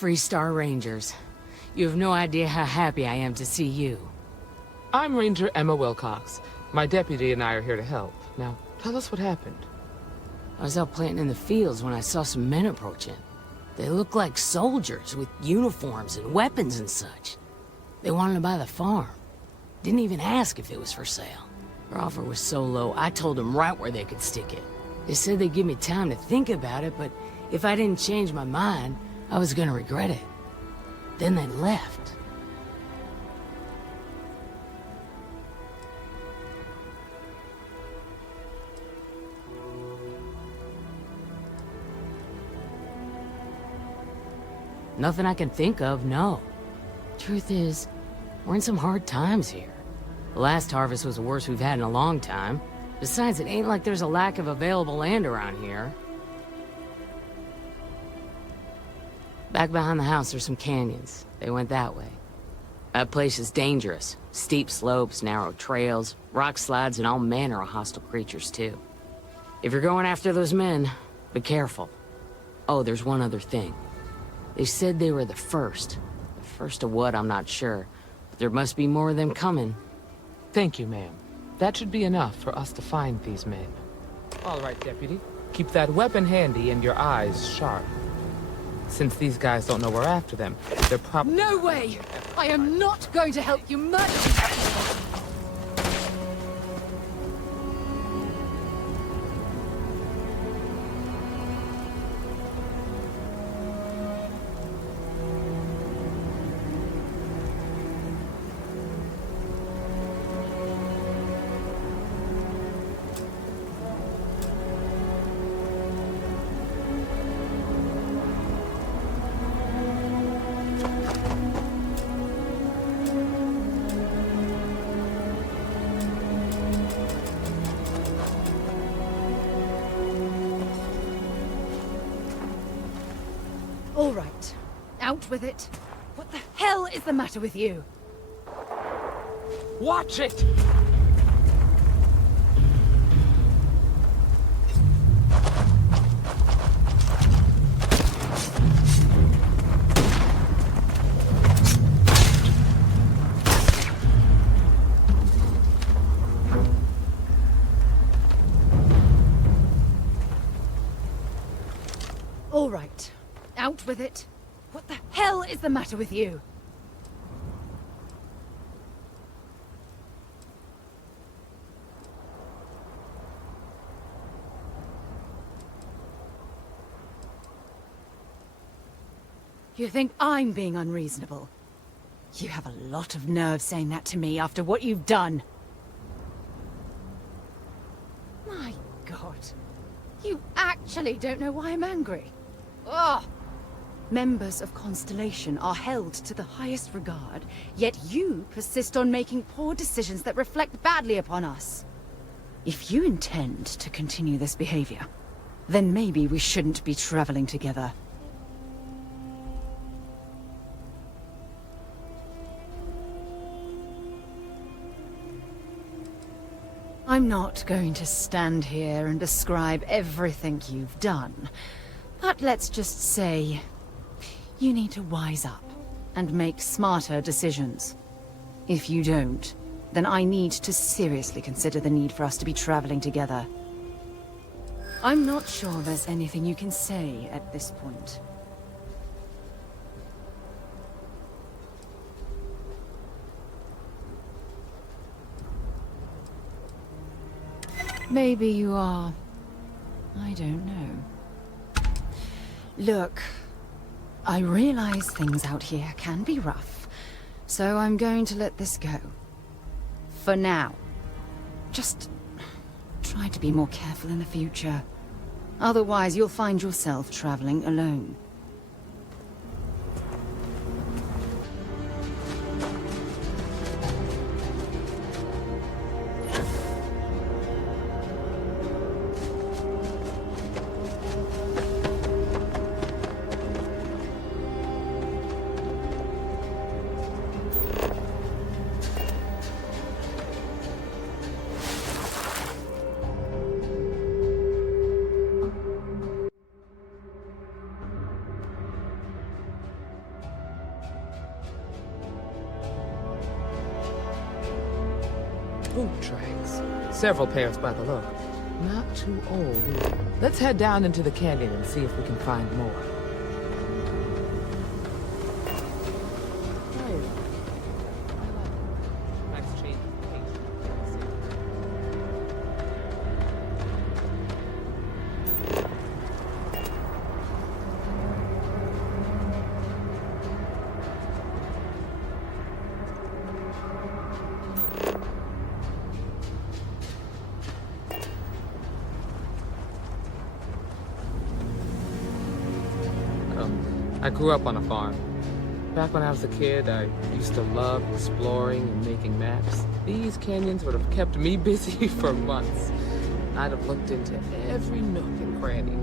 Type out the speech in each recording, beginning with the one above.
Freestar Rangers. You have no idea how happy I am to see you. I'm Ranger Emma Wilcox. My deputy and I are here to help. Now, tell us what happened. I was out planting in the fields when I saw some men approaching. They looked like soldiers with uniforms and weapons and such. They wanted to buy the farm. Didn't even ask if it was for sale. Their offer was so low, I told them right where they could stick it. They said they'd give me time to think about it, but if I didn't change my mind, I was gonna regret it. Then they left. Nothing I can think of, no. Truth is, we're in some hard times here. The last harvest was the worst we've had in a long time. Besides, it ain't like there's a lack of available land around here. Back behind the house, there's some canyons. They went that way. That place is dangerous. Steep slopes, narrow trails, rock slides, and all manner of hostile creatures, too. If you're going after those men, be careful. Oh, there's one other thing. They said they were the first. The first of what, I'm not sure. But there must be more of them coming. Thank you, ma'am. That should be enough for us to find these men. All right, deputy. Keep that weapon handy and your eyes sharp. Since these guys don't know we're after them, they're probably... No way! I am not going to help you murder these people! All right. Out with it. What the hell is the matter with you? Watch it! All right. Out with it. What the hell is the matter with you? You think I'm being unreasonable? You have a lot of nerve saying that to me after what you've done. My God. You actually don't know why I'm angry. Ugh! Members of Constellation are held to the highest regard, yet you persist on making poor decisions that reflect badly upon us. If you intend to continue this behavior, then maybe we shouldn't be traveling together. I'm not going to stand here and describe everything you've done, but let's just say you need to wise up and make smarter decisions. If you don't, then I need to seriously consider the need for us to be traveling together. I'm not sure there's anything you can say at this point. Maybe you are. I don't know. Look, I realize things out here can be rough, so I'm going to let this go. For now. Just try to be more careful in the future. Otherwise, you'll find yourself traveling alone. Boot tracks. Several pairs by the look. Not too old either. Let's head down into the canyon and see if we can find more. Nice change of pace. I grew up on a farm. Back when I was a kid, I used to love exploring and making maps. These canyons would have kept me busy for months. I'd have looked into every nook and cranny.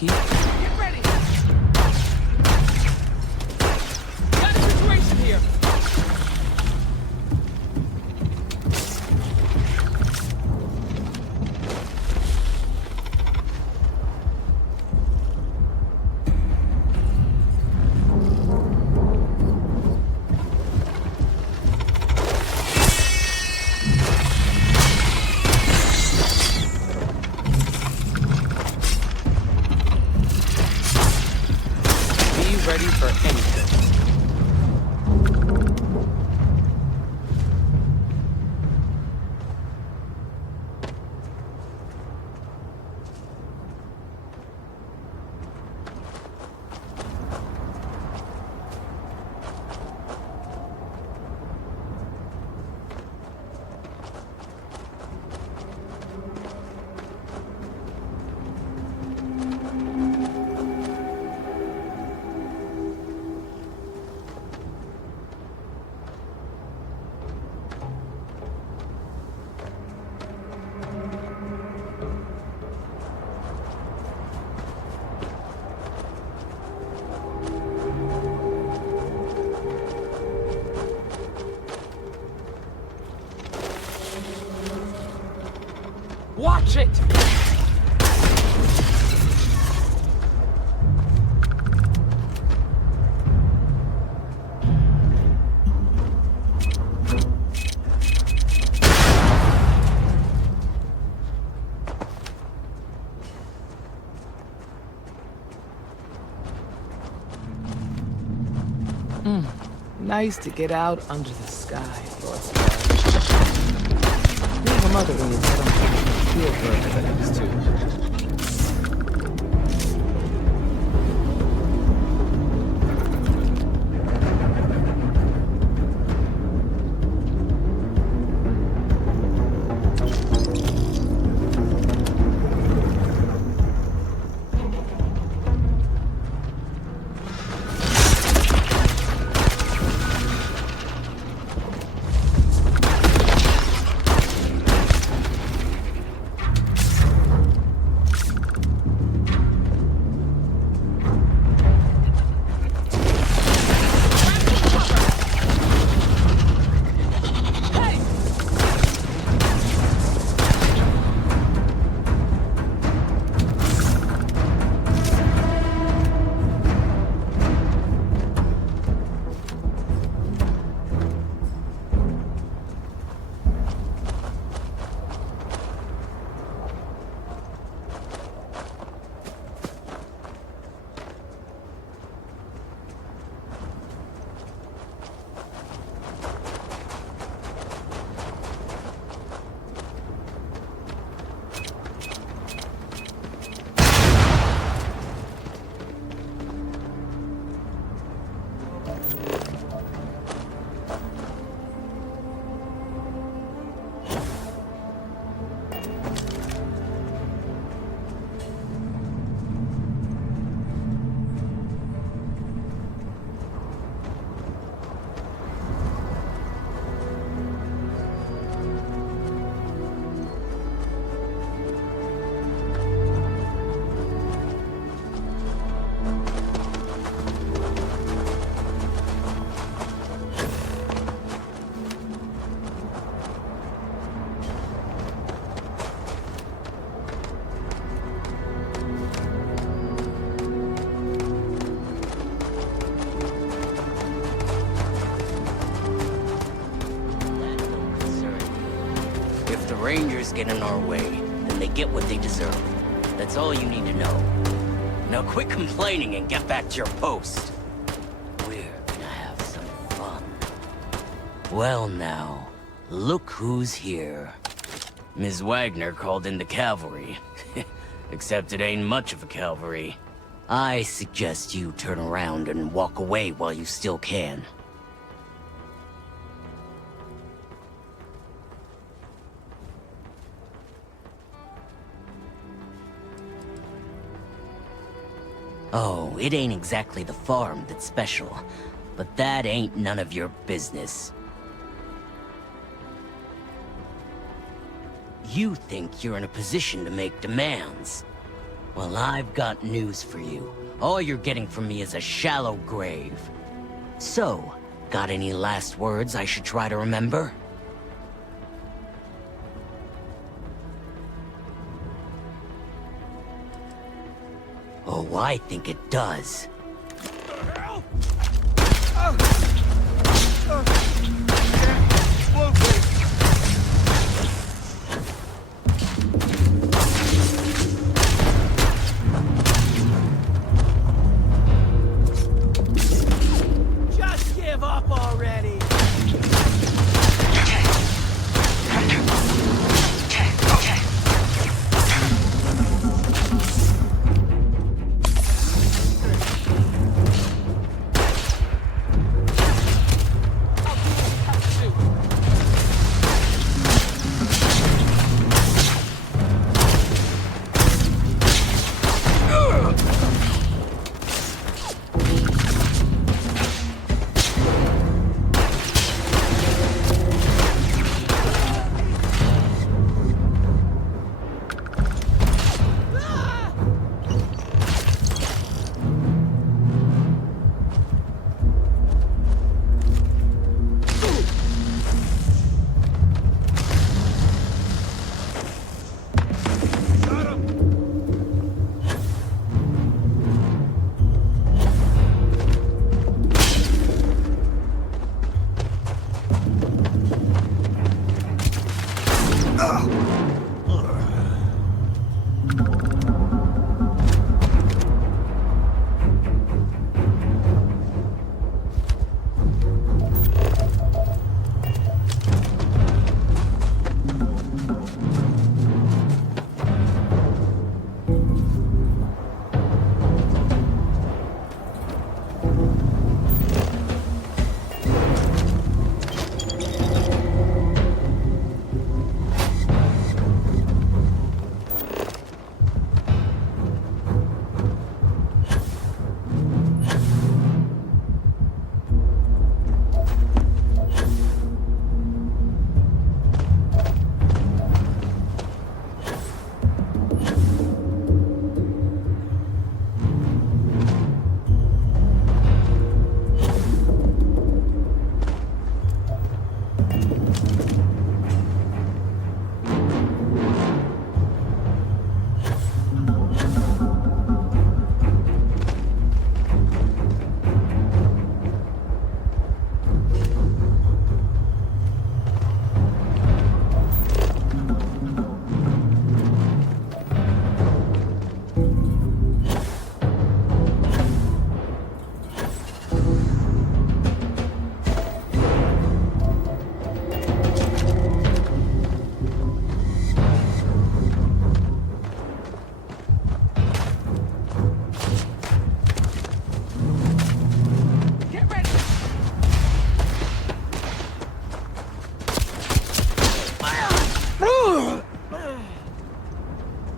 Get ready! Got a situation here! Ready for anything. Watch it! Nice to get out under the sky, Lord Star. Leave a mother when you get on the field work for the next two. strangers get in our way, then they get what they deserve. That's all you need to know. Now quit complaining and get back to your post. We're gonna have some fun. Well now, look who's here. Ms. Wagner called in the cavalry. Except it ain't much of a cavalry. I suggest you turn around and walk away while you still can. Oh, it ain't exactly the farm that's special, but that ain't none of your business. You think you're in a position to make demands. Well, I've got news for you. All you're getting from me is a shallow grave. So, got any last words I should try to remember? Oh, I think it does. Just give up already!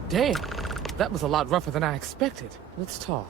Damn, that was a lot rougher than I expected. Let's talk.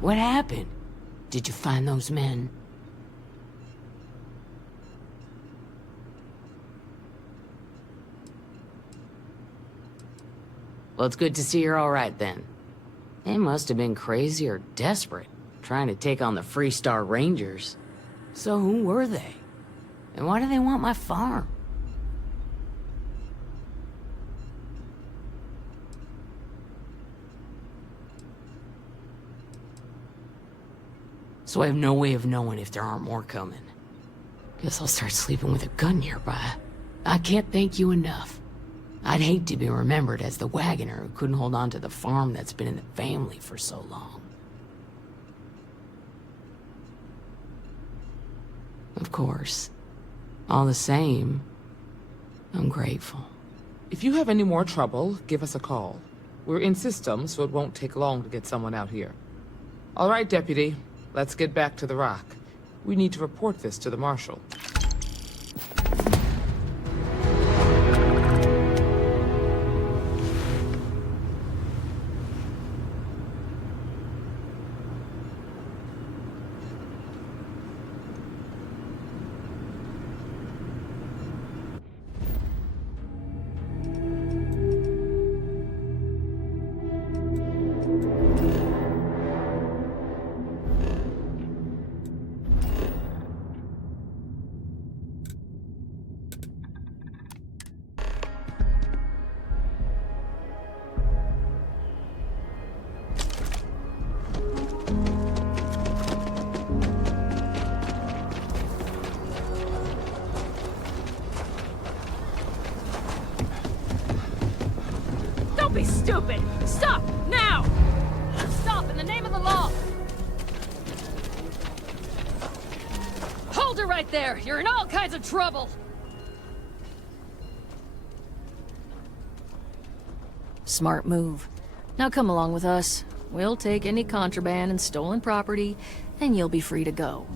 What happened? Did you find those men? Well, it's good to see you're all right then. They must have been crazy or desperate, trying to take on the Freestar Rangers. So who were they? And why do they want my farm? So I have no way of knowing if there aren't more coming. Guess I'll start sleeping with a gun nearby. I can't thank you enough. I'd hate to be remembered as the wagoner who couldn't hold on to the farm that's been in the family for so long. Of course. All the same, I'm grateful. If you have any more trouble, give us a call. We're in system, so it won't take long to get someone out here. All right, Deputy. Let's get back to the rock. We need to report this to the Marshal. Don't be stupid! Stop! Now! Stop in the name of the law! Hold her right there! You're in all kinds of trouble! Smart move. Now come along with us. We'll take any contraband and stolen property, and you'll be free to go.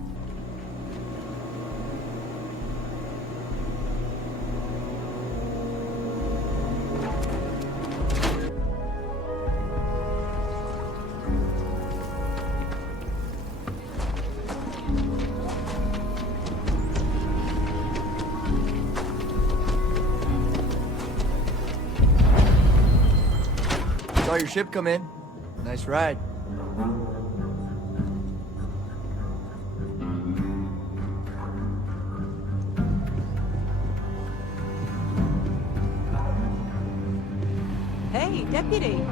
Saw your ship come in. Nice ride. Hey, Deputy.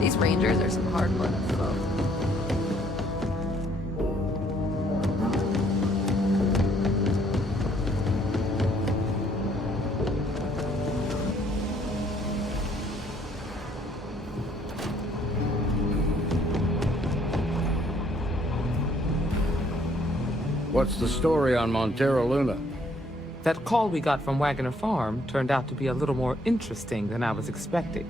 These Rangers are some hard-blooded folk. What's the story on Montero Luna? That call we got from Wagoner Farm turned out to be a little more interesting than I was expecting.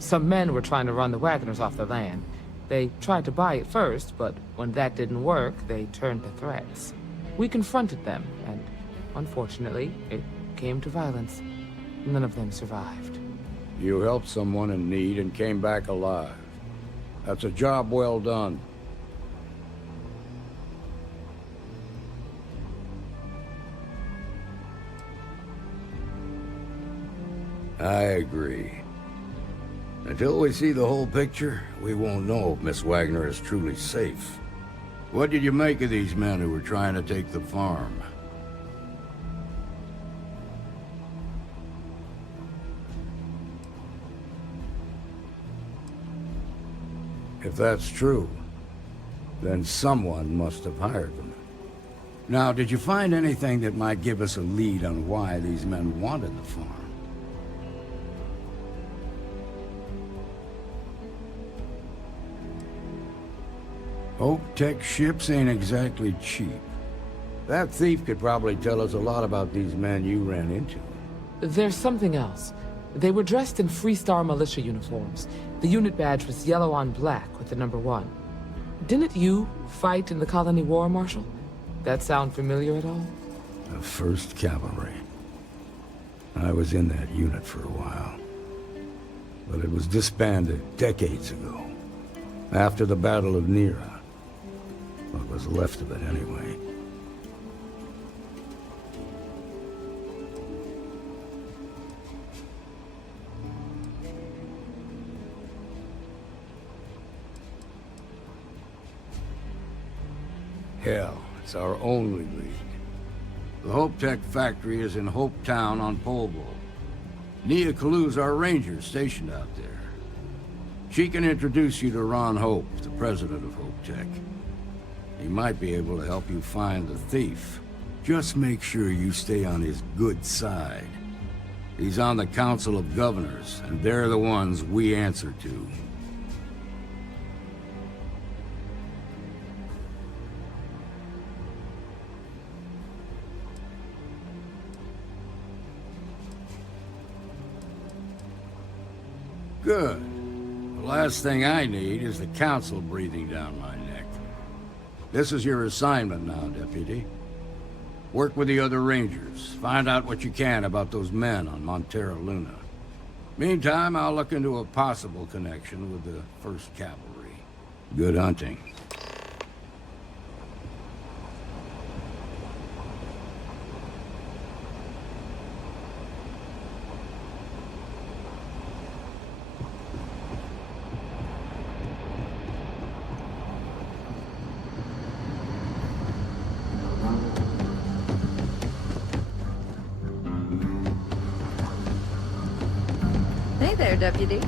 Some men were trying to run the Wagoners off the land. They tried to buy it first, but when that didn't work, they turned to threats. We confronted them, and unfortunately, it came to violence. None of them survived. You helped someone in need and came back alive. That's a job well done. I agree. Until we see the whole picture, we won't know if Miss Wagner is truly safe. What did you make of these men who were trying to take the farm? If that's true, then someone must have hired them. Now, did you find anything that might give us a lead on why these men wanted the farm? Oak Tech ships ain't exactly cheap. That thief could probably tell us a lot about these men you ran into. There's something else. They were dressed in Freestar militia uniforms. The unit badge was yellow on black with the number 1. Didn't you fight in the Colony War, Marshal? That sound familiar at all? The 1st Cavalry. I was in that unit for a while. But it was disbanded decades ago. After the Battle of Nira. What was left of it, anyway. Hell, it's our only lead. The Hope Tech factory is in Hope Town on Polvo. Nia Kalu's our ranger stationed out there. She can introduce you to Ron Hope, the president of Hope Tech. He might be able to help you find the thief. Just make sure you stay on his good side. He's on the Council of Governors, and they're the ones we answer to. Good. The last thing I need is the Council breathing down my neck. This is your assignment now, Deputy. Work with the other Rangers. Find out what you can about those men on Montera Luna. Meantime, I'll look into a possible connection with the 1st Cavalry. Good hunting. Hey there, Deputy.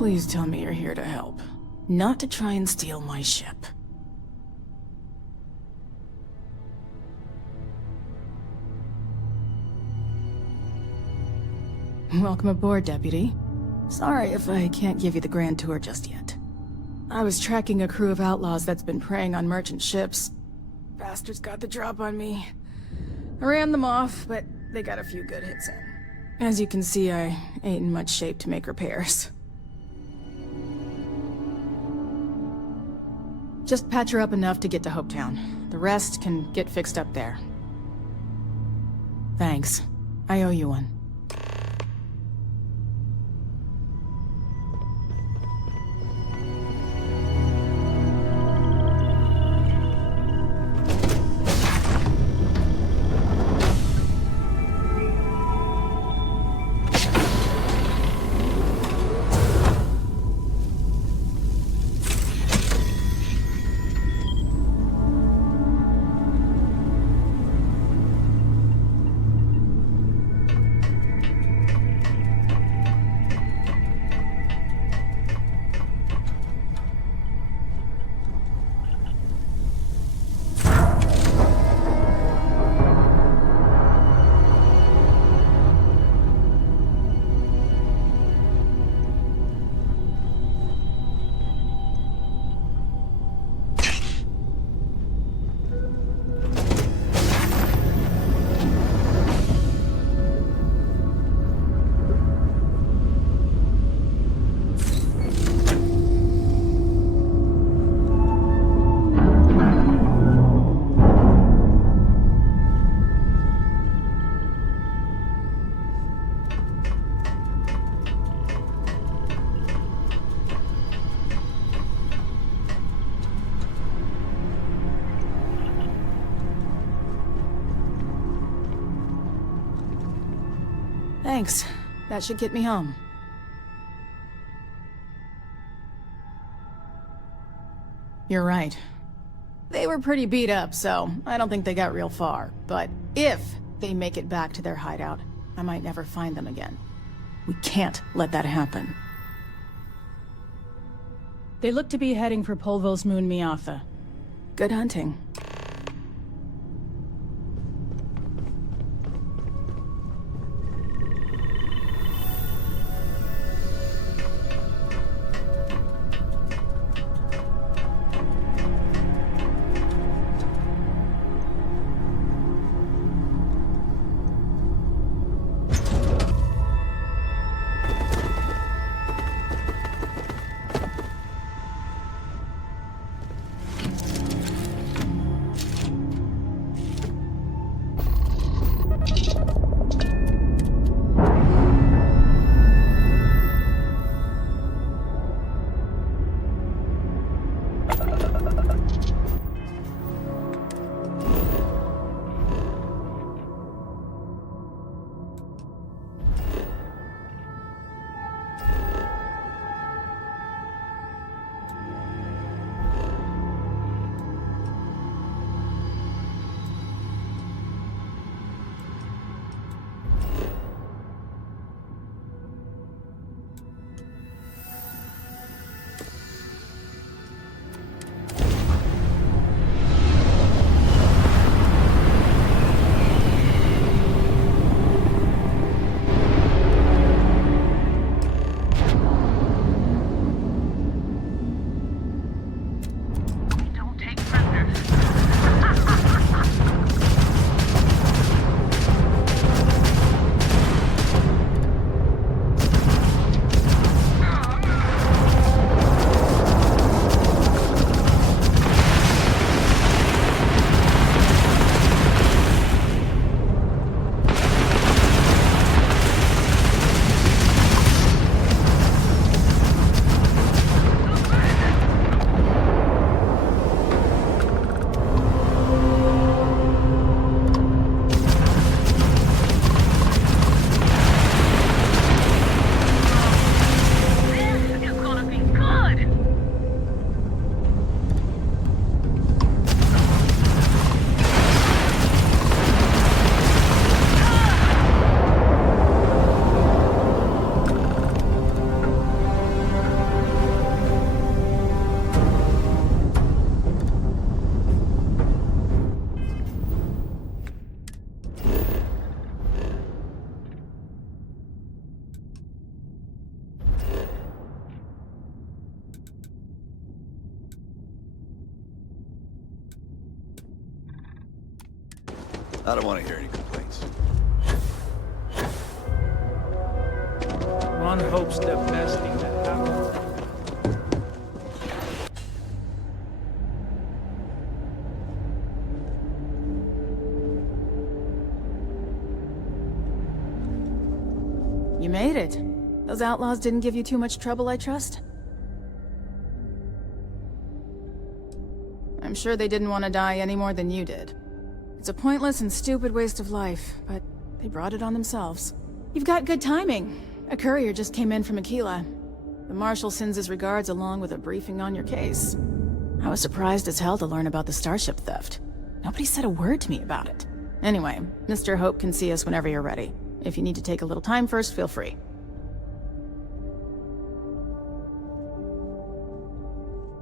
Please tell me you're here to help, not to try and steal my ship. Welcome aboard, Deputy. Sorry if I can't give you the grand tour just yet. I was tracking a crew of outlaws that's been preying on merchant ships. Bastards got the drop on me. I ran them off, but they got a few good hits in. As you can see, I ain't in much shape to make repairs. Just patch her up enough to get to Hopetown. The rest can get fixed up there. Thanks. I owe you one. Thanks. That should get me home. You're right. They were pretty beat up, so I don't think they got real far. But if they make it back to their hideout, I might never find them again. We can't let that happen. They look to be heading for Polvo's moon Miatha. Good hunting. I don't want to hear any complaints. One hopes the best thing that happens. You made it. Those outlaws didn't give you too much trouble, I trust? I'm sure they didn't want to die any more than you did. It's a pointless and stupid waste of life, but they brought it on themselves. You've got good timing. A courier just came in from Aquila. The Marshal sends his regards along with a briefing on your case. I was surprised as hell to learn about the starship theft. Nobody said a word to me about it. Anyway, Mr. Hope can see us whenever you're ready. If you need to take a little time first, feel free.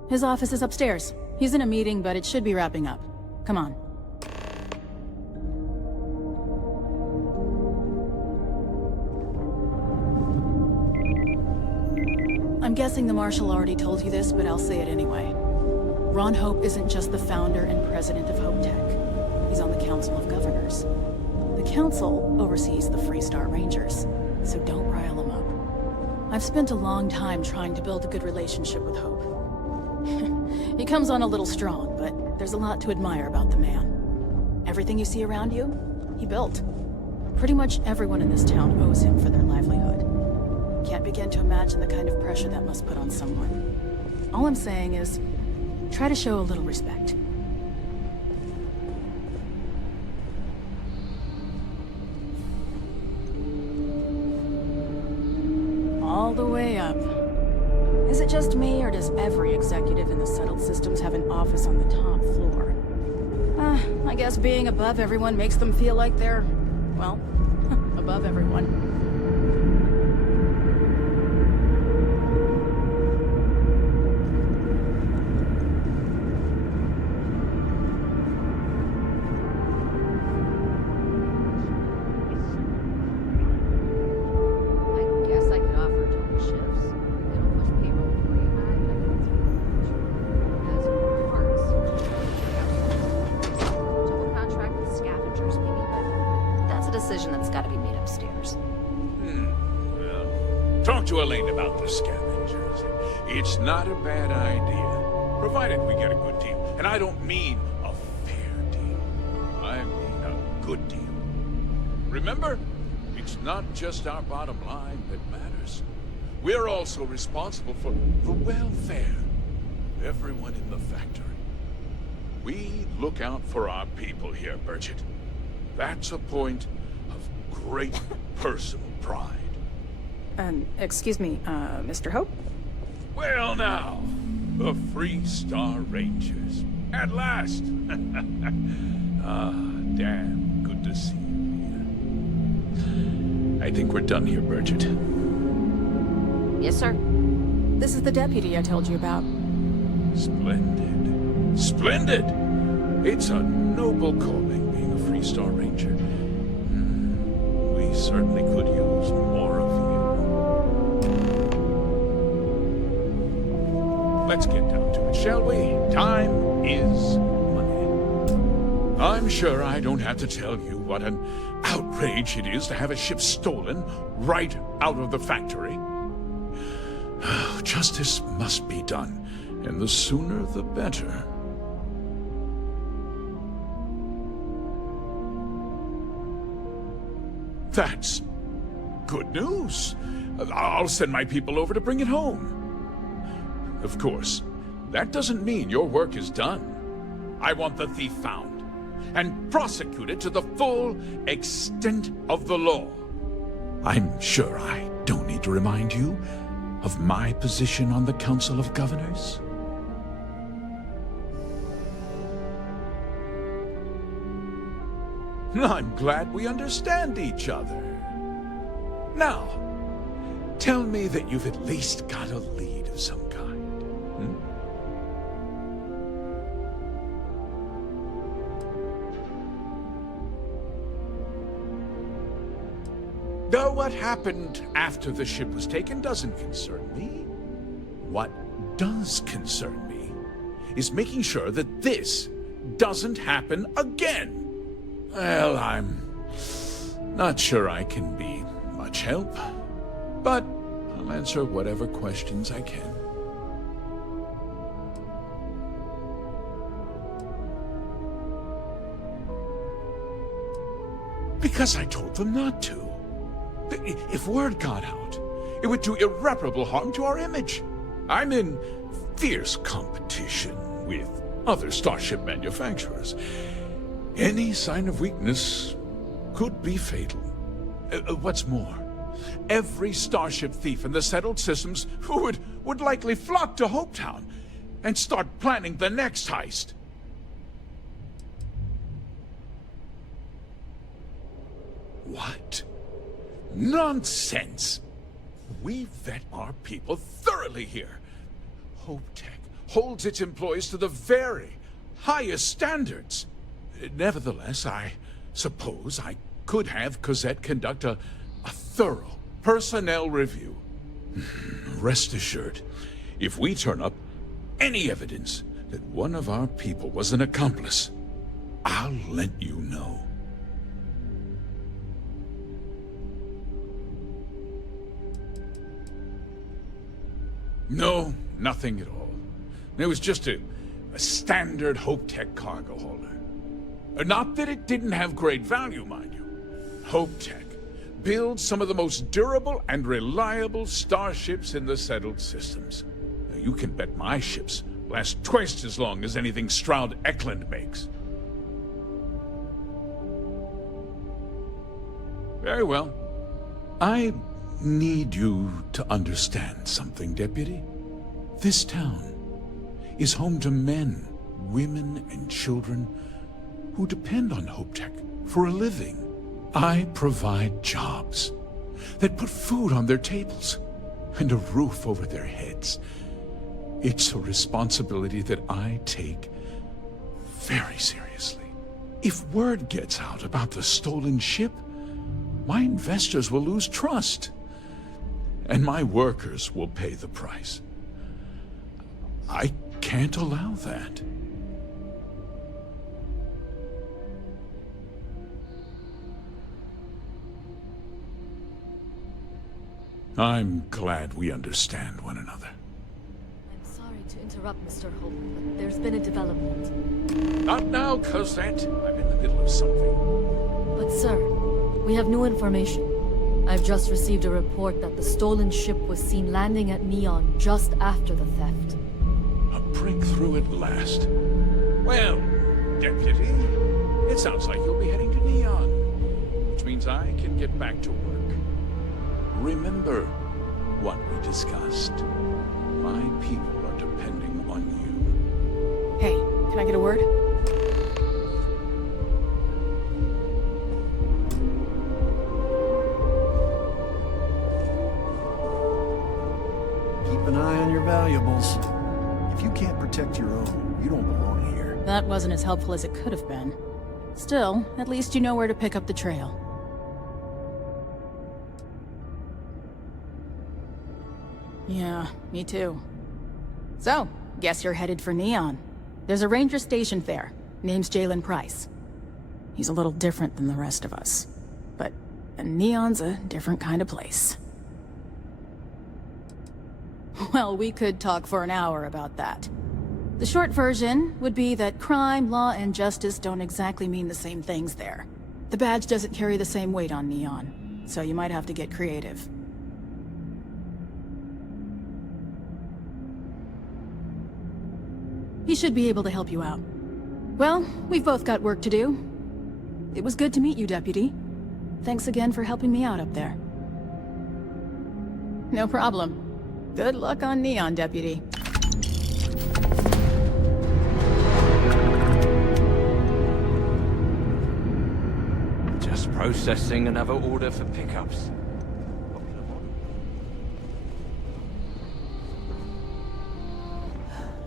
His office is upstairs. He's in a meeting, but it should be wrapping up. Come on. I'm guessing the Marshal already told you this, but I'll say it anyway. Ron Hope isn't just the founder and president of Hope Tech. He's on the Council of Governors. The Council oversees the Freestar Rangers, so don't rile him up. I've spent a long time trying to build a good relationship with Hope. He comes on a little strong, but there's a lot to admire about the man. Everything you see around you, he built. Pretty much everyone in this town owes him for their livelihood. Can't begin to imagine the kind of pressure that must put on someone. All I'm saying is, try to show a little respect. All the way up. Is it just me, or does every executive in the settled systems have an office on the top floor? I guess being above everyone makes them feel like they're, well, above everyone. Talk to Elaine about the scavengers. It's not a bad idea, provided we get a good deal. And I don't mean a fair deal. I mean a good deal. Remember, it's not just our bottom line that matters. We're also responsible for the welfare of everyone in the factory. We look out for our people here, Bridget. That's a point of great personal pride. Excuse me, Mr. Hope? Well now, the Freestar Rangers. At last! Ah, damn good to see you here. I think we're done here, Bridget. Yes, sir. This is the deputy I told you about. Splendid. Splendid! It's a noble calling, being a Freestar Ranger. We certainly could use more of you. Let's get down to it, shall we? Time is money. I'm sure I don't have to tell you what an outrage it is to have a ship stolen right out of the factory. Justice must be done, and the sooner the better. That's good news. I'll send my people over to bring it home. Of course, that doesn't mean your work is done. I want the thief found and prosecuted to the full extent of the law. I'm sure I don't need to remind you of my position on the Council of Governors. I'm glad we understand each other. Now, tell me that you've at least got a lead of some kind. Though what happened after the ship was taken doesn't concern me. What does concern me is making sure that this doesn't happen again. Well, I'm not sure I can be much help, but I'll answer whatever questions I can. Because I told them not to. If word got out, it would do irreparable harm to our image. I'm in fierce competition with other starship manufacturers. Any sign of weakness could be fatal. What's more, every starship thief in the settled systems would likely flock to Hopetown and start planning the next heist. What? Nonsense! We vet our people thoroughly here. HopeTech holds its employees to the very highest standards. Nevertheless, I suppose I could have Cosette conduct a thorough personnel review. Rest assured, if we turn up any evidence that one of our people was an accomplice, I'll let you know. No, nothing at all. It was just a standard HopeTech cargo holder. Not that it didn't have great value, mind you. HopeTech builds some of the most durable and reliable starships in the settled systems. Now, you can bet my ships last twice as long as anything Stroud Eklund makes. Very well. I need you to understand something, Deputy. This town is home to men, women, and children who depend on HopeTech for a living. I provide jobs that put food on their tables and a roof over their heads. It's a responsibility that I take very seriously. If word gets out about the stolen ship, my investors will lose trust, and my workers will pay the price. I can't allow that. I'm glad we understand one another. I'm sorry to interrupt, Mr. Hope, but there's been a development. Not now, Cosette. I'm in the middle of something. But sir, we have new information. I've just received a report that the stolen ship was seen landing at Neon just after the theft. A breakthrough at last. Well, Deputy, it sounds like you'll be heading to Neon, which means I can get back to work. Remember what we discussed. My people are depending on you. Hey, can I get a word? Keep an eye on your valuables. If you can't protect your own, you don't belong here. That wasn't as helpful as it could have been. Still, at least you know where to pick up the trail. Yeah, me too. So, guess you're headed for Neon. There's a ranger stationed there. Name's Jalen Price. He's a little different than the rest of us. But Neon's a different kind of place. Well, we could talk for an hour about that. The short version would be that crime, law, and justice don't exactly mean the same things there. The badge doesn't carry the same weight on Neon, so you might have to get creative. He should be able to help you out. Well, we've both got work to do. It was good to meet you, Deputy. Thanks again for helping me out up there. No problem. Good luck on Neon, Deputy. Just processing another order for pickups.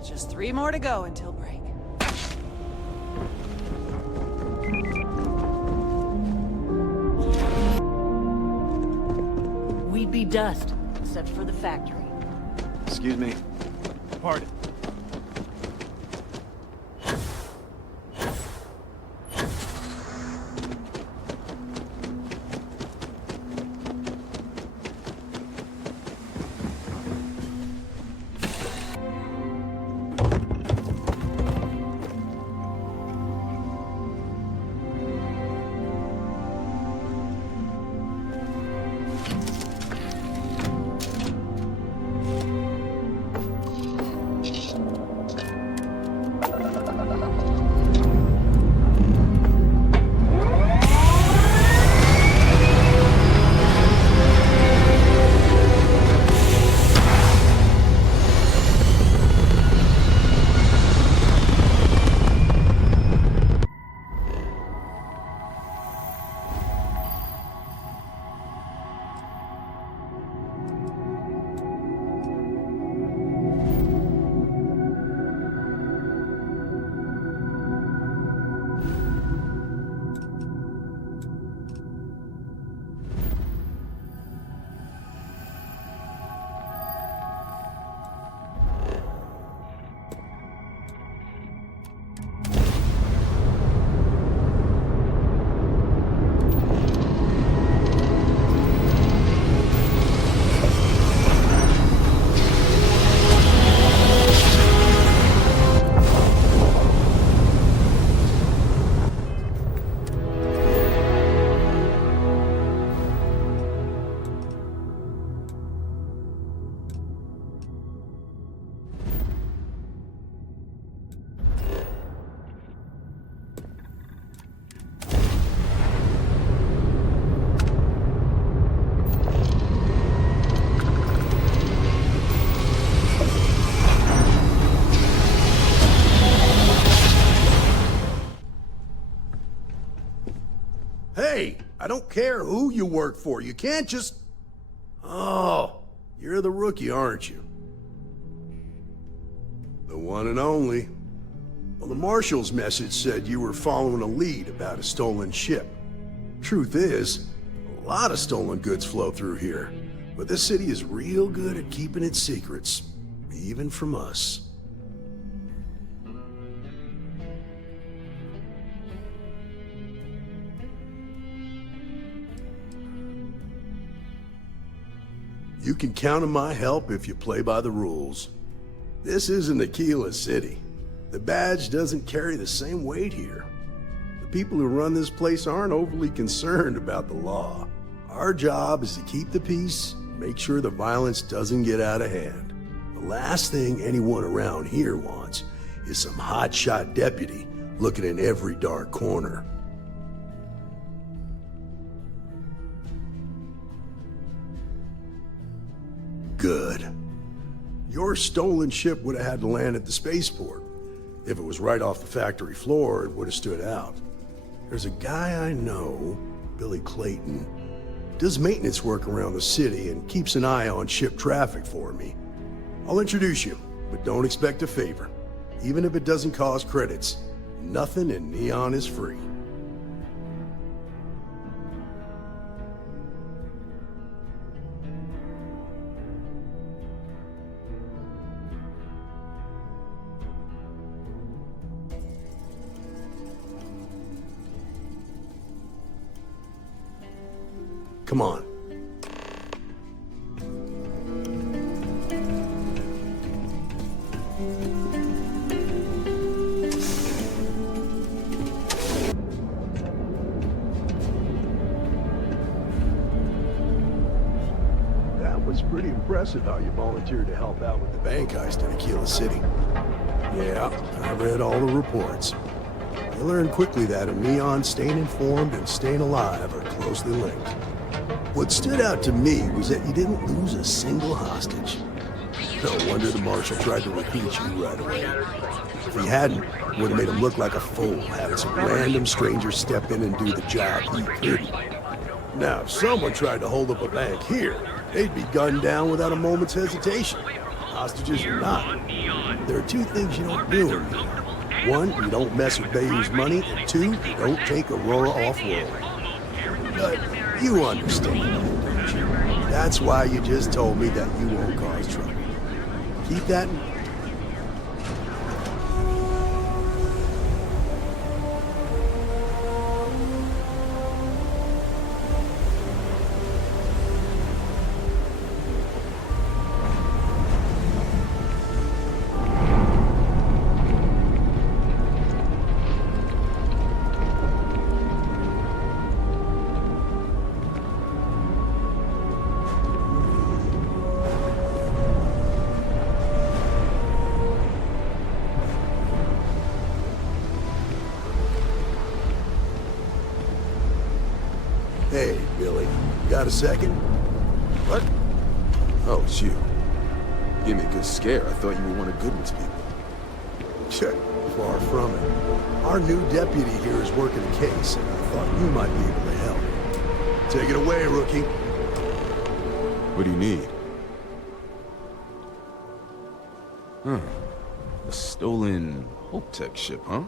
Just 3 more to go until break. We'd be dust, except for the factory. Excuse me. Pardon. Hey, I don't care who you work for. You can't just... Oh, you're the rookie, aren't you? The one and only. Well, the Marshal's message said you were following a lead about a stolen ship. Truth is, a lot of stolen goods flow through here, but this city is real good at keeping its secrets, even from us. You can count on my help if you play by the rules. This isn't Aquila City. The badge doesn't carry the same weight here. The people who run this place aren't overly concerned about the law. Our job is to keep the peace, make sure the violence doesn't get out of hand. The last thing anyone around here wants is some hotshot deputy looking in every dark corner. Good. Your stolen ship would have had to land at the spaceport. If it was right off the factory floor, it would have stood out. There's a guy I know, Billy Clayton, does maintenance work around the city and keeps an eye on ship traffic for me. I'll introduce you, but don't expect a favor. Even if it doesn't cause credits, nothing in Neon is free. Come on. That was pretty impressive how you volunteered to help out with the bank heist in Aquila City. Yeah, I read all the reports. You learned quickly that in Neon, staying informed and staying alive are closely linked. What stood out to me was that you didn't lose a single hostage. No wonder the Marshal tried to recruit you right away. If he hadn't, it would have made him look like a fool, having some random stranger step in and do the job he couldn't. Now, if someone tried to hold up a bank here, they'd be gunned down without a moment's hesitation. Hostages or not. There are two things you don't do in here. One, you don't mess with Bayou's money, and two, you don't take Aurora off-world. But you understand that, don't you? That's why you just told me that you won't cause trouble. Keep that in mind. Hey, Billy, got a second? What? Oh, it's you. Give me a good scare. I thought you were one of Goodman's people. Check. Far from it. Our new deputy here is working a case, and I thought you might be able to help. Take it away, rookie. What do you need? A stolen Hope Tech ship, huh?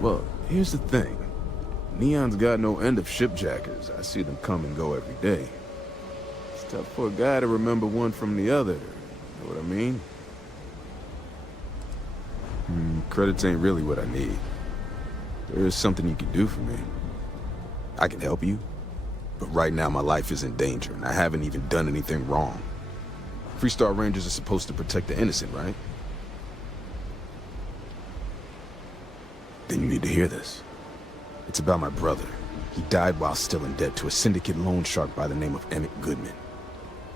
Well, here's the thing. Neon's got no end of shipjackers. I see them come and go every day. It's tough for a guy to remember one from the other. Know what I mean? Credits ain't really what I need. There is something you can do for me. I can help you, but right now my life is in danger, and I haven't even done anything wrong. Freestar Rangers are supposed to protect the innocent, right? Then you need to hear this. It's about my brother. He died while still in debt to a syndicate loan shark by the name of Emmett Goodman.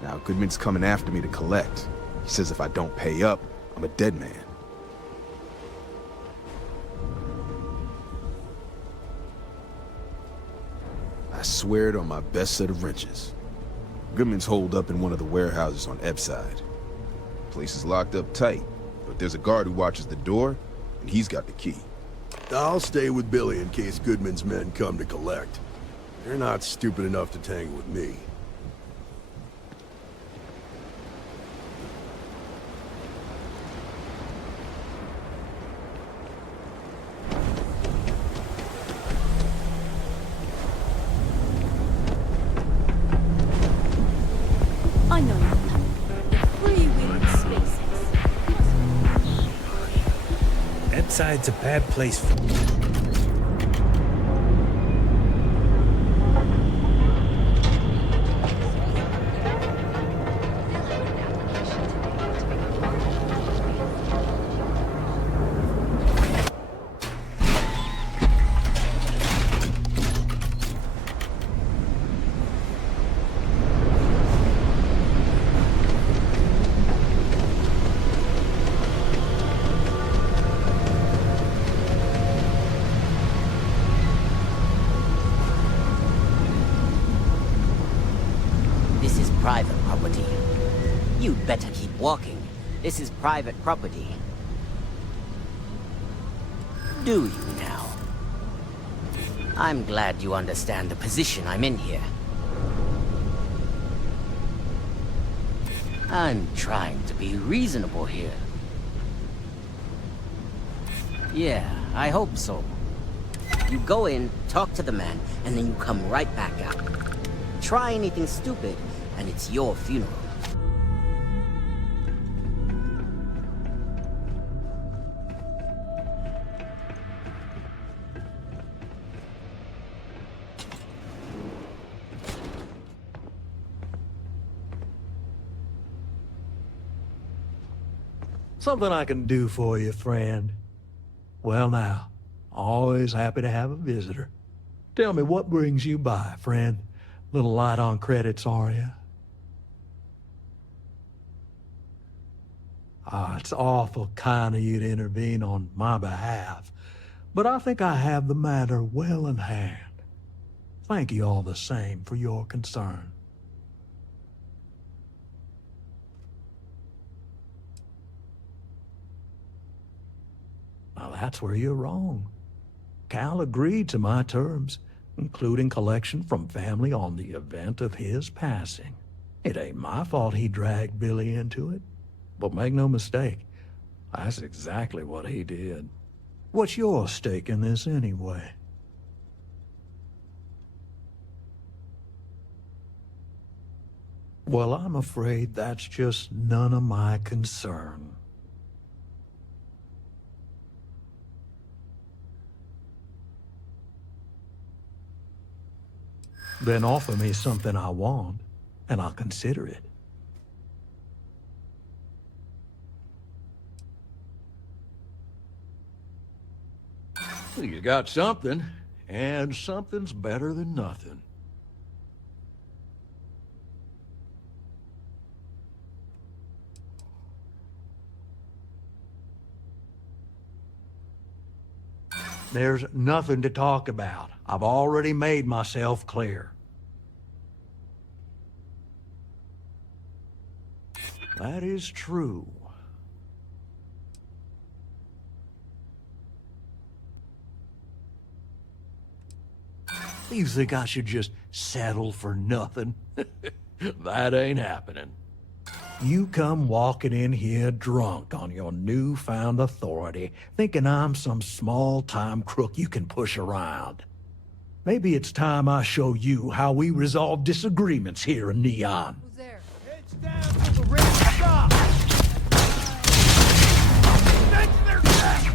Now, Goodman's coming after me to collect. He says if I don't pay up, I'm a dead man. I swear it on my best set of wrenches. Goodman's holed up in one of the warehouses on Ebside. Place is locked up tight, but there's a guard who watches the door, and he's got the key. I'll stay with Billy in case Goodman's men come to collect. You're not stupid enough to tangle with me. I know you. The free-wheeling spaces. That side's a bad place for... This is private property. You'd better keep walking. This is private property. Do you now? I'm glad you understand the position I'm in here. I'm trying to be reasonable here. Yeah, I hope so. You go in, talk to the man, and then you come right back out. Try anything stupid, and it's your funeral. Something I can do for you, friend. Well now, always happy to have a visitor. Tell me, what brings you by, friend? Little light on credits, are you? Ah, it's awful kind of you to intervene on my behalf, but I think I have the matter well in hand. Thank you all the same for your concern. Now that's where you're wrong. Cal agreed to my terms, including collection from family on the event of his passing. It ain't my fault he dragged Billy into it, but make no mistake, that's exactly what he did. What's your stake in this anyway? Well, I'm afraid that's just none of my concern. Then offer me something I want, and I'll consider it. You got something, and something's better than nothing. There's nothing to talk about. I've already made myself clear. That is true. You think I should just settle for nothing? That ain't happening. You come walking in here drunk on your newfound authority, thinking I'm some small-time crook you can push around. Maybe it's time I show you how we resolve disagreements here in Neon. Who's there? Heads down to the red shop! That's their back!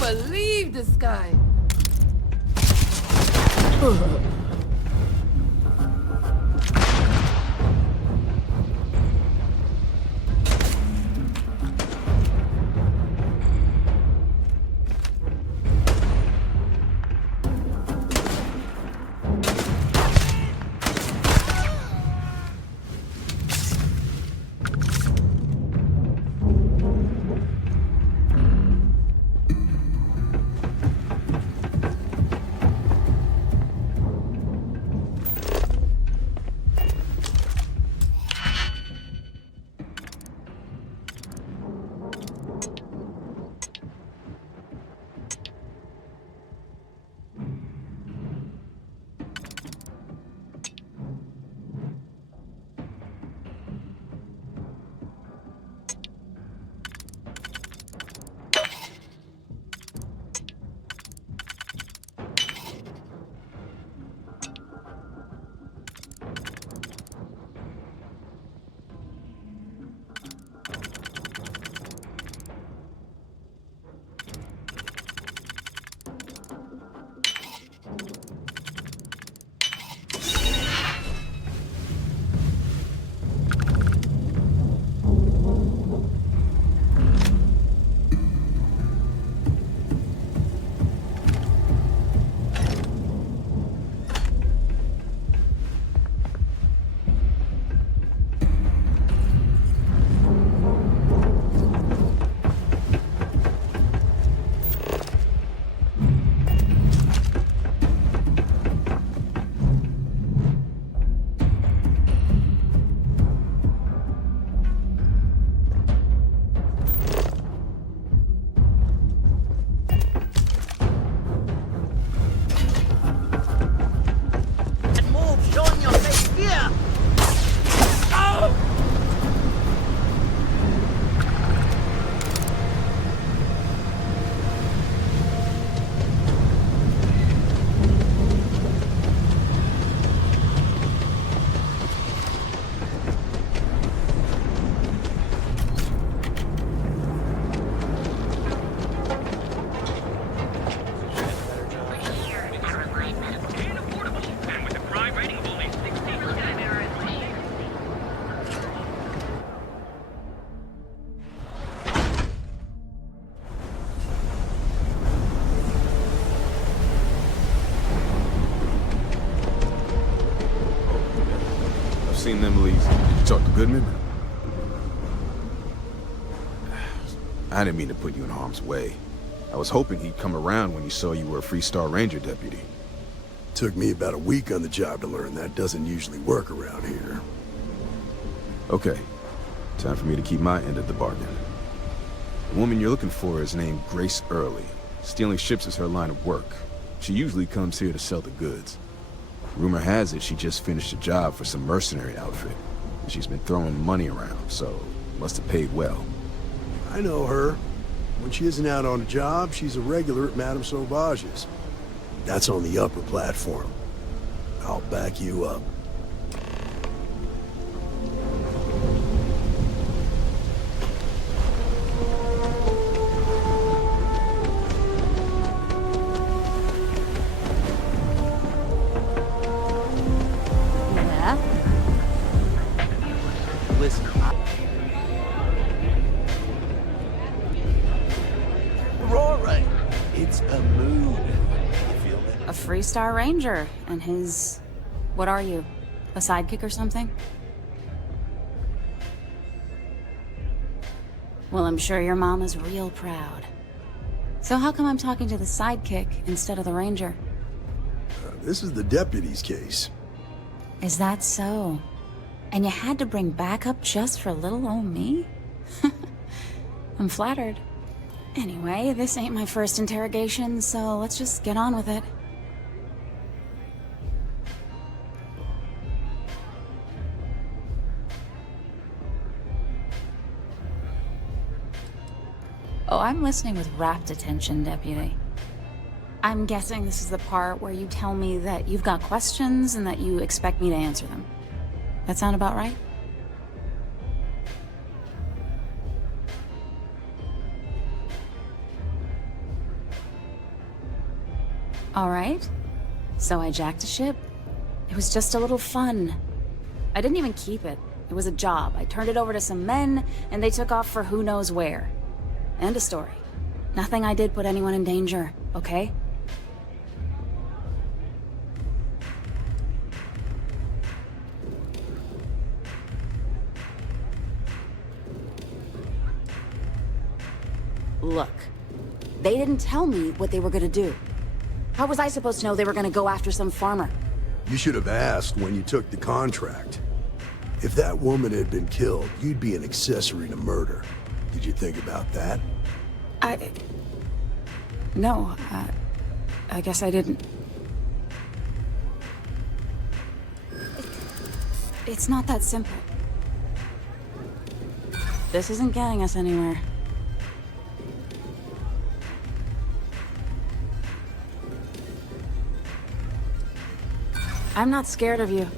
Believe this guy. seen them leaves. Did you talk to Goodman? I didn't mean to put you in harm's way. I was hoping he'd come around when he saw you were a Freestar Ranger deputy. Took me about a week on the job to learn that doesn't usually work around here. Okay. Time for me to keep my end of the bargain. The woman you're looking for is named Grace Early. Stealing ships is her line of work. She usually comes here to sell the goods. Rumor has it she just finished a job for some mercenary outfit. And she's been throwing money around, so must have paid well. I know her. When she isn't out on a job, she's a regular at Madame Sauvage's. That's on the upper platform. I'll back you up. Yeah? Listen, we're all right. It's a mood. You feel me? A Freestar Ranger, and his... What are you? A sidekick or something? Well, I'm sure your mom is real proud. So how come I'm talking to the sidekick instead of the Ranger? This is the deputy's case. Is that so? And you had to bring backup just for little old me? I'm flattered. Anyway, this ain't my first interrogation, so let's just get on with it. Oh, I'm listening with rapt attention, Deputy. I'm guessing this is the part where you tell me that you've got questions and that you expect me to answer them. That sound about right? All right. So I jacked a ship. It was just a little fun. I didn't even keep it. It was a job. I turned it over to some men, and they took off for who knows where. End of story. Nothing I did put anyone in danger, okay? Look, they didn't tell me what they were gonna do. How was I supposed to know they were gonna go after some farmer? You should have asked when you took the contract. If that woman had been killed, you'd be an accessory to murder. Did you think about that? No, I guess I didn't. It's not that simple. This isn't getting us anywhere. I'm not scared of you.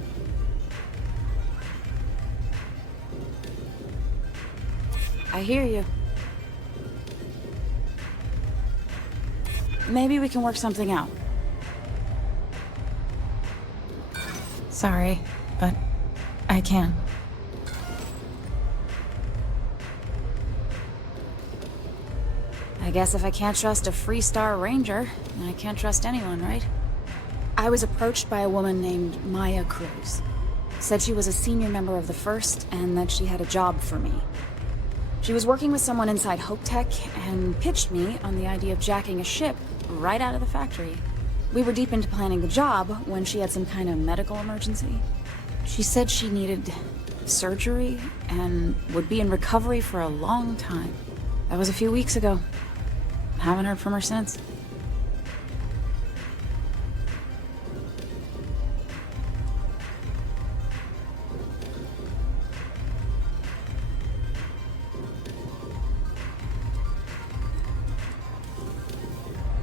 I hear you. Maybe we can work something out. Sorry, but I can't. I guess if I can't trust a Freestar Ranger, I can't trust anyone, right? I was approached by a woman named Maya Cruz. Said she was a senior member of the First and that she had a job for me. She was working with someone inside Hope Tech and pitched me on the idea of jacking a ship right out of the factory. We were deep into planning the job when she had some kind of medical emergency. She said she needed surgery and would be in recovery for a long time. That was a few weeks ago. Haven't heard from her since.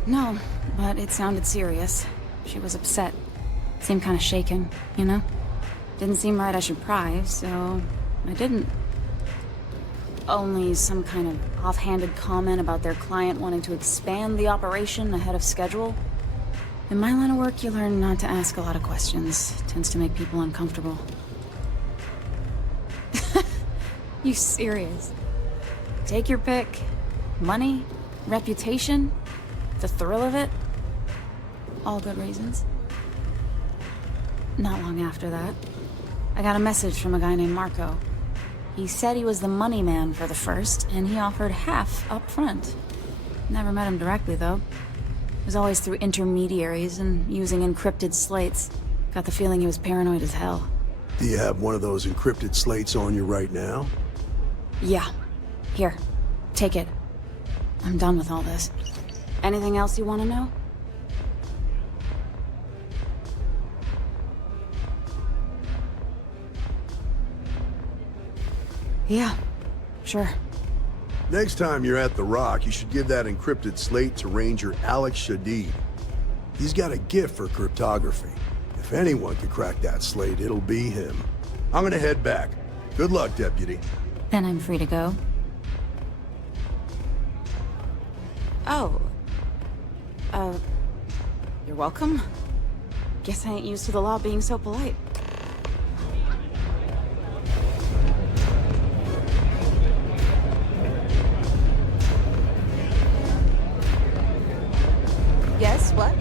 No, but it sounded serious. She was upset. Seemed kind of shaken, you know? Didn't seem right I should pry, so I didn't. Only some kind of offhanded comment about their client wanting to expand the operation ahead of schedule. In my line of work, you learn not to ask a lot of questions. It tends to make people uncomfortable. You serious? Take your pick. Money? Reputation? The thrill of it? All good reasons. Not long after that, I got a message from a guy named Marco. He said he was the money man for the first, and he offered half up front. Never met him directly, though. It was always through intermediaries and using encrypted slates. Got the feeling he was paranoid as hell. Do you have one of those encrypted slates on you right now? Yeah. Here. Take it. I'm done with all this. Anything else you want to know? Yeah. Sure. Next time you're at the Rock, you should give that encrypted slate to Ranger Alex Shadid. He's got a gift for cryptography. If anyone could crack that slate, it'll be him. I'm gonna head back. Good luck, Deputy. Then I'm free to go. Oh. You're welcome. Guess I ain't used to the law being so polite. Yes, what?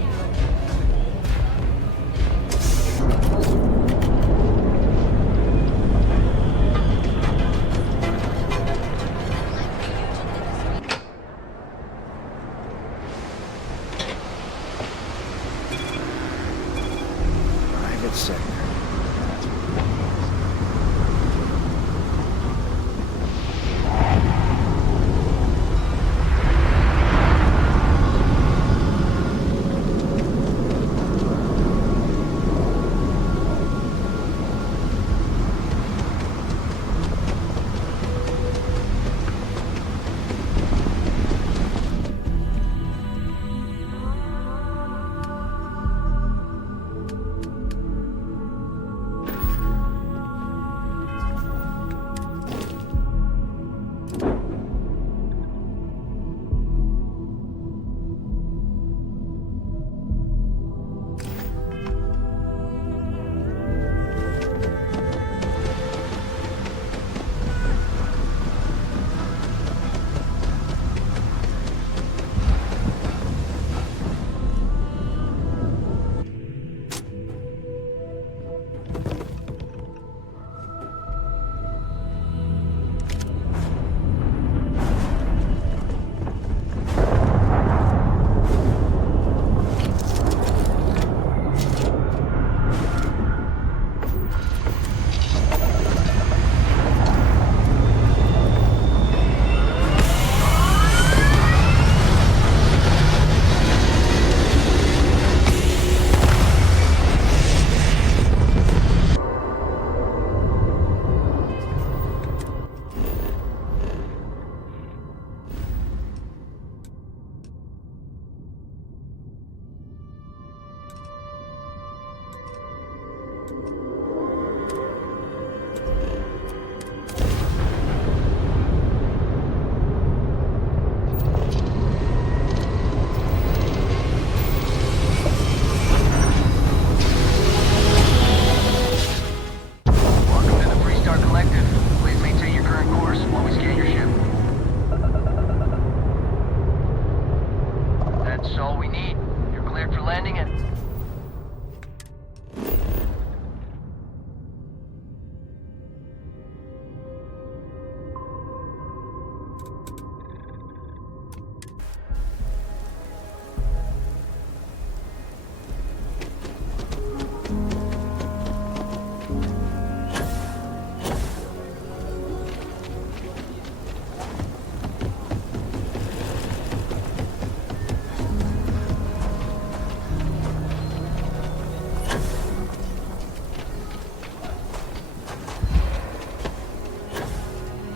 Private sector.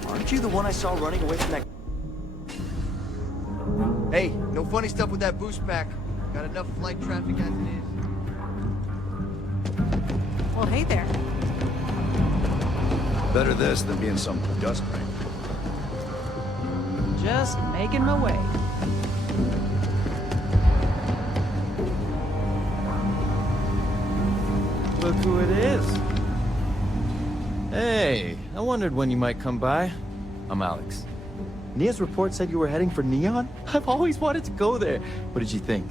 Aren't you the one I saw running away from that? Hey, no funny stuff with that boost pack. Got enough flight traffic as it is. Well, hey there. Better this than being some dust ring. Just making my way. Look who it is. Hey, I wondered when you might come by. I'm Alex. Nia's report said you were heading for Neon? I've always wanted to go there. What did you think?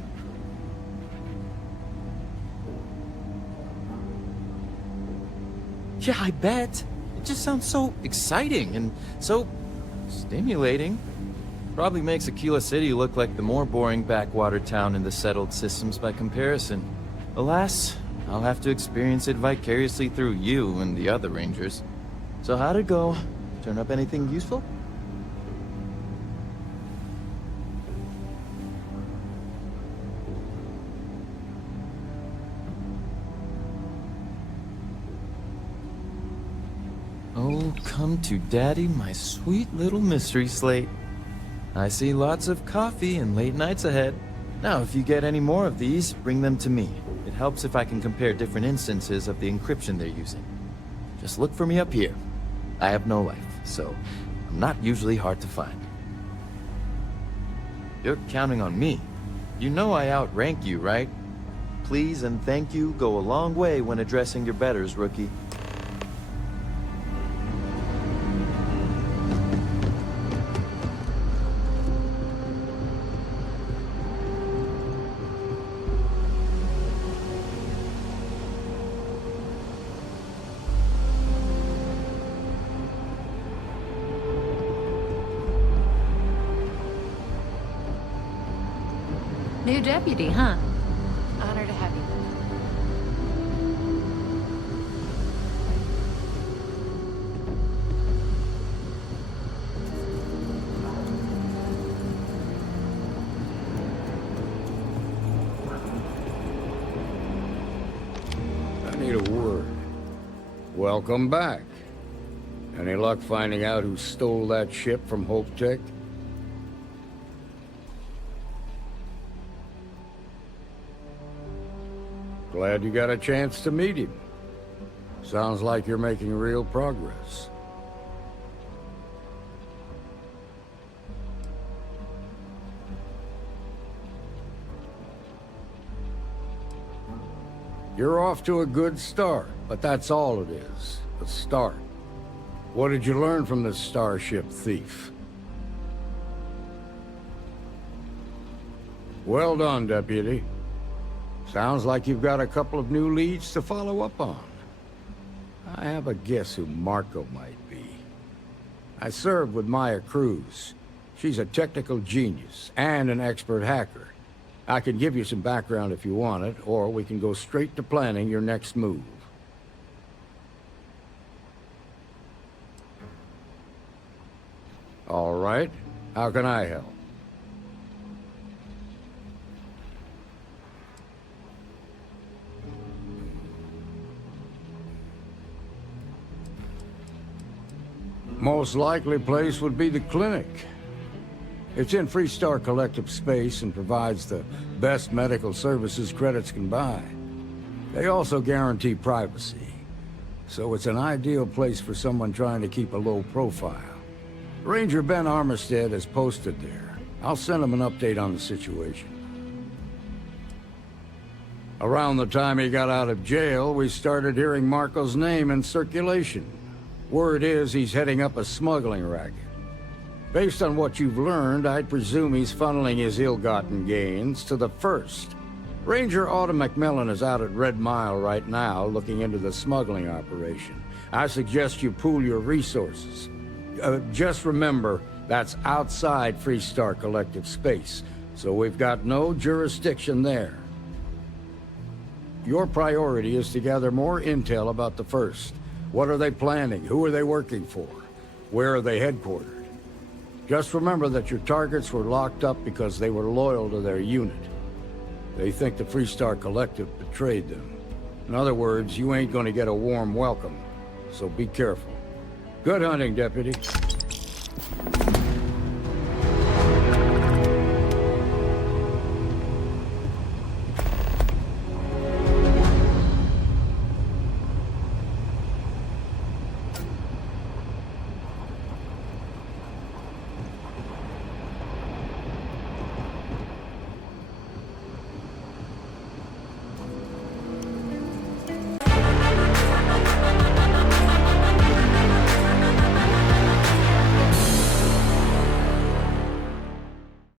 Yeah, I bet. It just sounds so exciting and so stimulating. Probably makes Aquila City look like the more boring backwater town in the settled systems by comparison. Alas, I'll have to experience it vicariously through you and the other rangers. So how'd it go? Turn up anything useful? Oh, come to Daddy, my sweet little mystery slate. I see lots of coffee and late nights ahead. Now, if you get any more of these, bring them to me. It helps if I can compare different instances of the encryption they're using. Just look for me up here. I have no life, so I'm not usually hard to find. You're counting on me. You know I outrank you, right? Please and thank you go a long way when addressing your betters, rookie. New deputy, huh? Honor to have you. I need a word. Welcome back. Any luck finding out who stole that ship from Hope Tech? Glad you got a chance to meet him. Sounds like you're making real progress. You're off to a good start, but that's all it is, a start. What did you learn from this starship thief? Well done, Deputy. Sounds like you've got a couple of new leads to follow up on. I have a guess who Marco might be. I served with Maya Cruz. She's a technical genius and an expert hacker. I can give you some background if you want it, or we can go straight to planning your next move. All right. How can I help? Most likely place would be the clinic. It's in Freestar Collective space and provides the best medical services credits can buy. They also guarantee privacy, so it's an ideal place for someone trying to keep a low profile. Ranger Ben Armistead is posted there. I'll send him an update on the situation. Around the time he got out of jail, we started hearing Marco's name in circulation. Word is he's heading up a smuggling racket. Based on what you've learned, I'd presume he's funneling his ill-gotten gains to the First. Ranger Autumn McMillan is out at Red Mile right now, looking into the smuggling operation. I suggest you pool your resources. Just remember, that's outside Freestar Collective space, so we've got no jurisdiction there. Your priority is to gather more intel about the First. What are they planning? Who are they working for? Where are they headquartered? Just remember that your targets were locked up because they were loyal to their unit. They think the Freestar Collective betrayed them. In other words, you ain't gonna get a warm welcome, so be careful. Good hunting, Deputy.